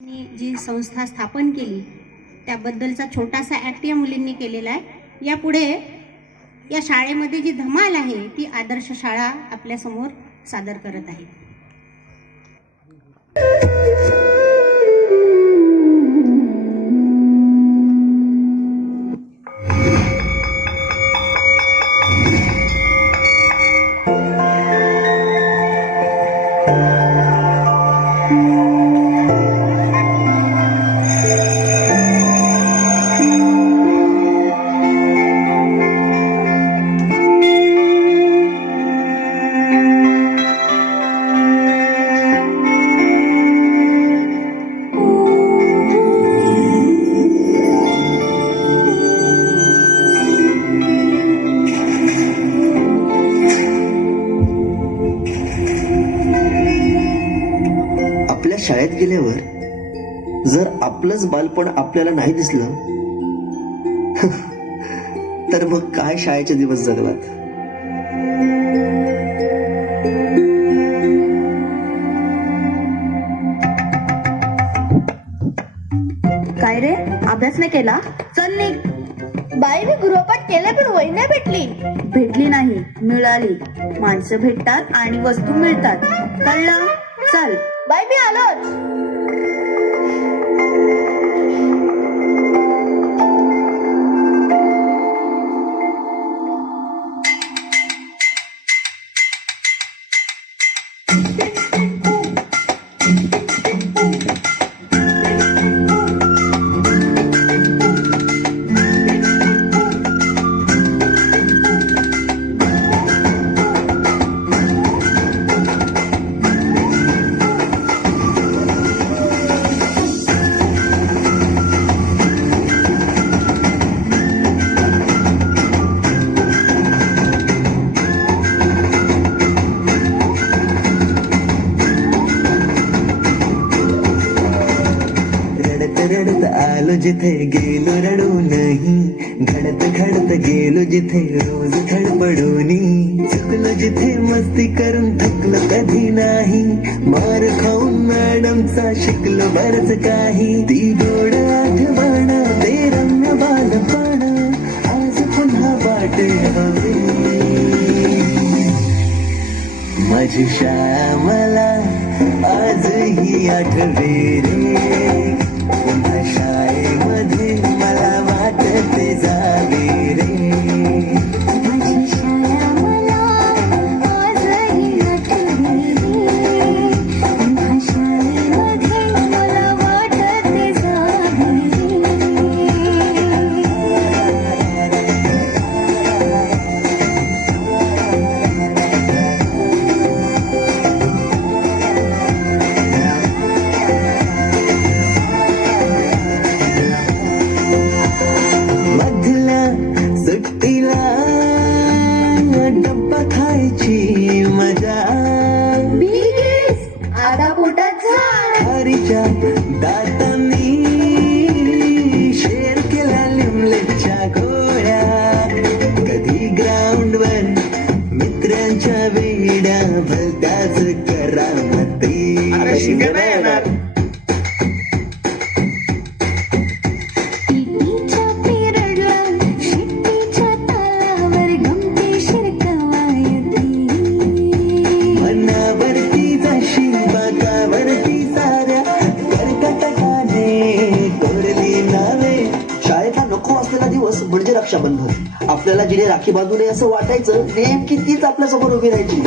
जी संस्था स्थापन केली त्याबद्दलचा छोटासा ॲक्ट या मुलींनी केलेला आहे. यापुढे या शाळेमध्ये जी धमाल आहे ती आदर्श शाळा आपल्यासमोर सादर करत आहे. आपल्या शाळेत गेल्यावर जर आपलंच बालपण आपल्याला नाही दिसलं तर मग काय शाळेचे दिवस जगलात. काय रे, अभ्यास नाही केला? चल निघ. बाई मी गृहपाठ केला पण वही नाही भेटली. भेटली नाही, मिळाली. माणसं भेटतात आणि वस्तू मिळतात, कळलं? चल. बाई मी आलोच. रडत आलो जिथे गेलो रडू नाही, घडत घडत गेलो जिथे रोज धडपडूनी, चुकलो जिथे मस्ती करून थकलो कधी नाही, मार खाऊन मॅडमचा शिकलो बरच काही. ती गोड आठवण ते रम्य बालपण आज पुन्हा वाट हवी. माझी शाळा मला आजही आठवे रे, पुन्हा शाळेमध्ये मला वाटते जावे रे. माझी शाळा मला आजही आठवते रे, पुन्हा शाळेमध्ये मला वाटते जावे मधल्या सुट्टीला डब्बा खायची मजा, आता पोटात झाड. हरीच्या दातांनी शेर केला लिमलेच्या गोळ्या, कधी ग्राउंडवर मित्रांच्या वेड्या भलत्याच करामती. पिटीच्या पिरडला शिट्टीच्या तालावर गमतीशीर कवायती. मनावरती जशी बाकावरती साऱ्या कर्कटकाने कोरली नावे. शाळेतला नको असलेला दिवस म्हणजे रक्षाबंधन. आपल्याला जिने राखी बांधू नये असं वाटायचं, नेमकी तीच आपल्या समोर उभी राहायची.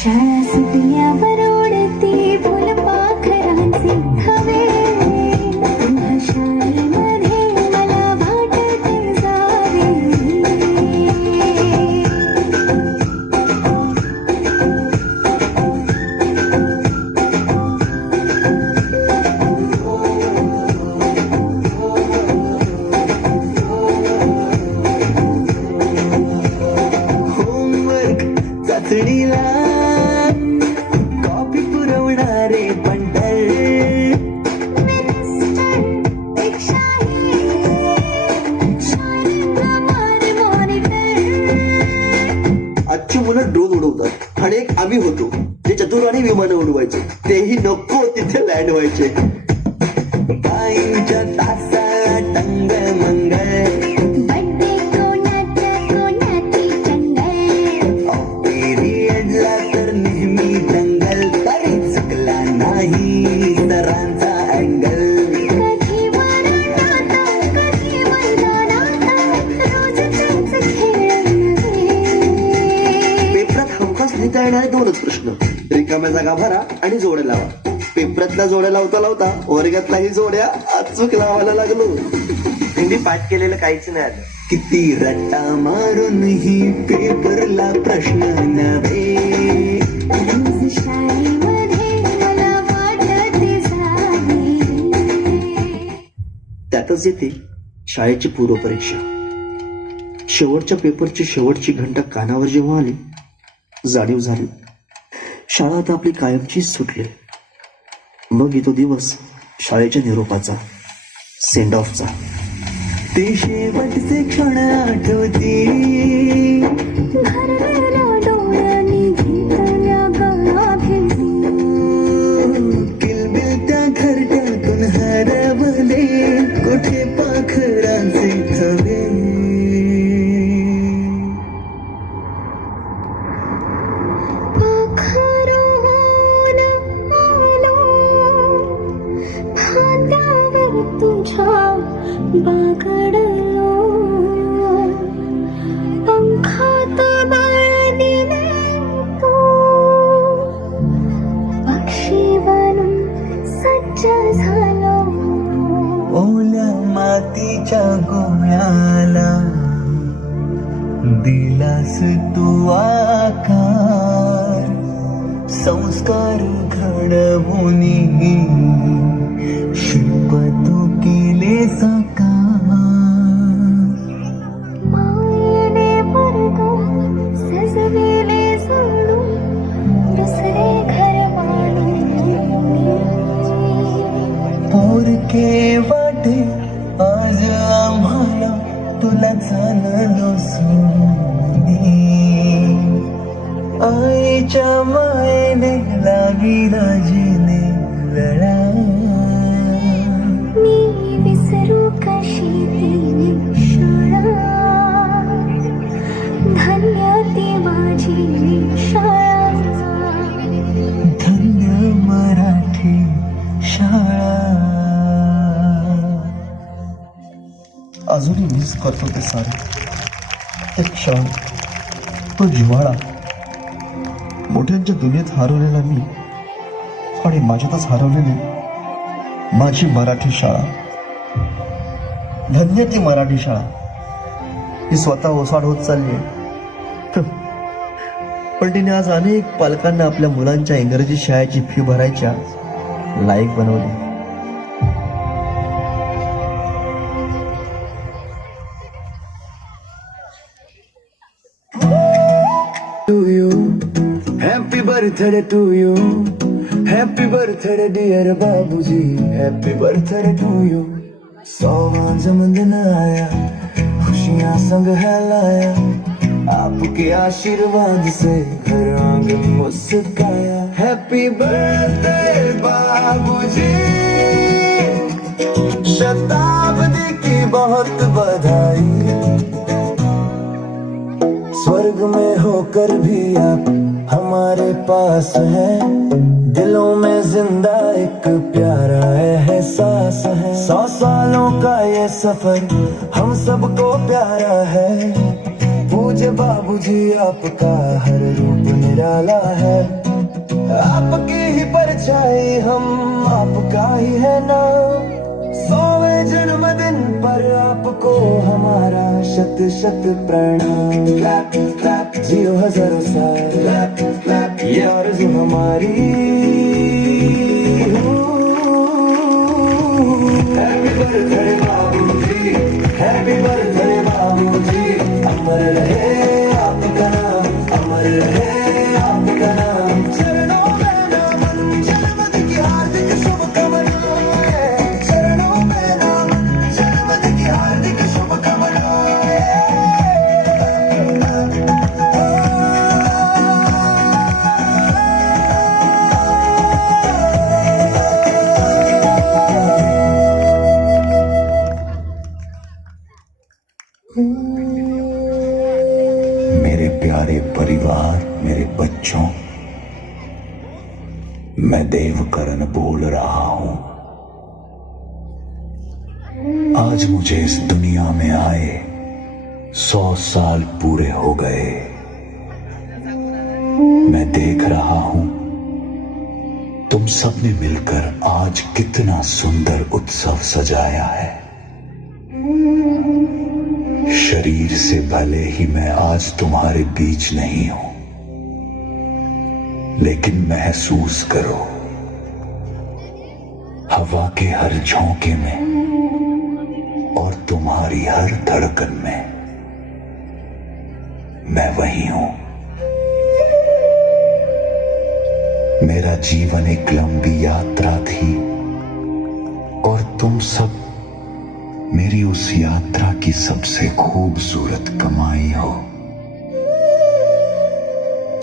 शाळा सुटल्यावर उडती फुलपाखरांचे थवे, पुन्हा शाळेमध्ये मला वाटते जावे. होमवर्क चाचणीला कॉपी पुरवणारे पंटर, आजची मुलं ड्रोन उडवतात आणि एक आम्ही होतो जे जे चतुराने विमानं उडवायचे तेही नको तिथे लँड व्हायचे. बाईंच्या तासाला टंग मंगळ, बड्डे कोणाची चंगल, पिरियडला तर नेहमी दंगल, तरी चुकला नाही सरांचा अँगल. कधी वरणात, कधी मैदानात, रोज त्यांचं खेळ नव्हे. पेपरात हमखास लिहिता येणारे दोनच प्रश्न, रिकाम्या जागा भरा आणि जोड्या लावा. पेपरातल्या जोड्या लावता लावता वर्गातल्याही जोड्या अचूक लावायला लागलो. हिंदी पाठ केलेलं काहीच नाही आलं. किती रट्टा मारूनही पेपरला प्रश्न नव्हे. रोज शाळेमध्ये मला वाटते जावे. त्यातच येते शाळेची पूर्वपरीक्षा. शेवटच्या पेपरची शेवटची घंटा कानावर जेव्हा आली, जाणीव झाली शाळा आता आपली कायमचीच सुटली. मग येतो दिवस शाळेच्या निरोपाचा, सेंड ऑफचा. ते शेवटचे क्षण आठवती, भरलेल्या डोळ्यांनी घेतल्या गालाभेटी. किलबिल त्या घरट्यातून हरवले, कुठे पाखरांचे थवे. पाखरून आलो, फांद्यावर तुझ्या बागडलो. पंखात बळ दिले तू, पक्षी बनून सज्ज झालो. ओल्या मातीच्या गोळ्याला दिलास तू आकार, संस्कार घडवूनी शिल्प तू केले साकार. मायेने वर्ग सजविले सोडून दुसरे घर मानून. पोरके वाटे आज आम्हाला तुला चाललो सोनी. आईच्या मायेने लावी राजीने लढा. मी विसरू कशी ती शाळा, धन्य ती माझी शाळा. धन्य मराठी शाळा. अजूनही मिस करतो ते सारे, ते क्षण, तो जिव्हाळा. मोठ्यांच्या दुनियेत हरवलेला मी आणि माझ्यातच हरवलेली माझी मराठी शाळा. धन्य ती मराठी शाळा. ही स्वतः ओसाड होत चालली आहे, पण तिने आज अनेक पालकांना आपल्या मुलांच्या इंग्रजी शाळेची फी भरायच्या लायक बनवली. To you, happy birthday to you, happy birthday dear Babuji, happy birthday to you. 100वां जन्मदिन आया, खुशियां संग है लाया, आपके आशीर्वाद से घर आंगन मुस्काया. हैप्पी बर्थडे बाबूजी, शताब्दी की बहुत बधाई. स्वर्ग में होकर भी आप हमारे पास हैं, दिलों में जिंदा एक प्यारा एहसास है. 100 सालों का ये सफर हम सबको प्यारा है. पूज्य बाबूजी आपका हर रूप निराला है. आपकी ही परछाई हम, आपका ही है नाम. 100वें जन्मदिन पर आपको हमारा शत शत प्रणाम. क्लैप क्लैप, जियो हजारों साल. क्लैप क्लैप, ये आरज़ू हमारी. हैप्पी बर्थडे बाबूजी, हैप्पी बर्थडे बाबूजी. अमर रहे आपका नाम, अमर रहे आपका नाम. चरणों में नमन, जन्मदिन की हार्दिक शुभकामनाएं. चरणों में नमन, जन्मदिन की हार्दिक शुभकामनाएं. मैं देवकरण बोल रहा हूं। आज मुझे इस दुनिया में आए 100 साल पूरे हो गए। मैं देख रहा हूं तुम सबने मिलकर आज कितना सुंदर उत्सव सजाया है। शरीर से भले ही मैं आज तुम्हारे बीच नहीं हूं, लेकिन महसूस करो, हवा के हर झोंके में और तुम्हारी हर धड़कन में मैं वही हूं। मेरा जीवन एक लंबी यात्रा थी और तुम सब मेरी उस यात्रा की सबसे खूबसूरत कमाई हो।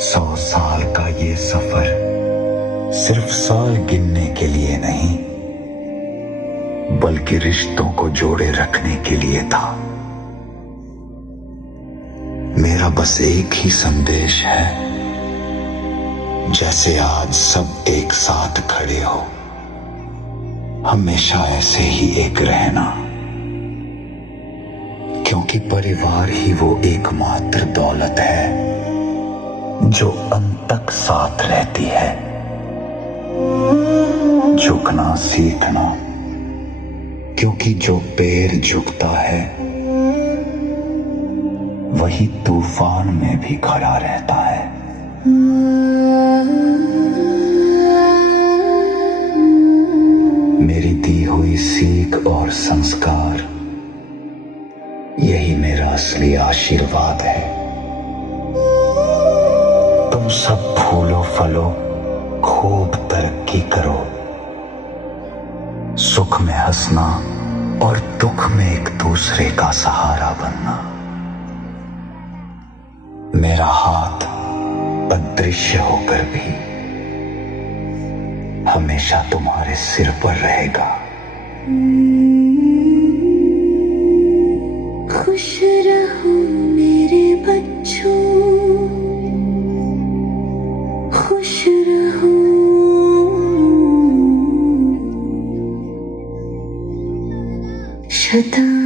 100 साल का ये सफर सिर्फ साल गिनने के लिए नहीं, बल्कि रिश्तों को जोड़े रखने के लिए था। मेरा बस एक ही संदेश है, जैसे आज सब एक साथ खड़े हो, हमेशा ऐसे ही एक रहना, क्योंकि परिवार ही वो एकमात्र दौलत है जो अंत तक साथ रहती है। झुकना सीखना, क्योंकि जो पैर झुकता है वही तूफान में भी खड़ा रहता है। मेरी दी हुई सीख और संस्कार, यही मेरा असली आशीर्वाद है। तुम सब फूलो फलो, खूब तरक्की करो, सुख में हंसना और दुख में एक दूसरे का सहारा बनना। मेरा हाथ अदृश्य होकर भी हमेशा तुम्हारे सिर पर रहेगा। खुश रहो मेरे बच्चों, खुश रहो। शता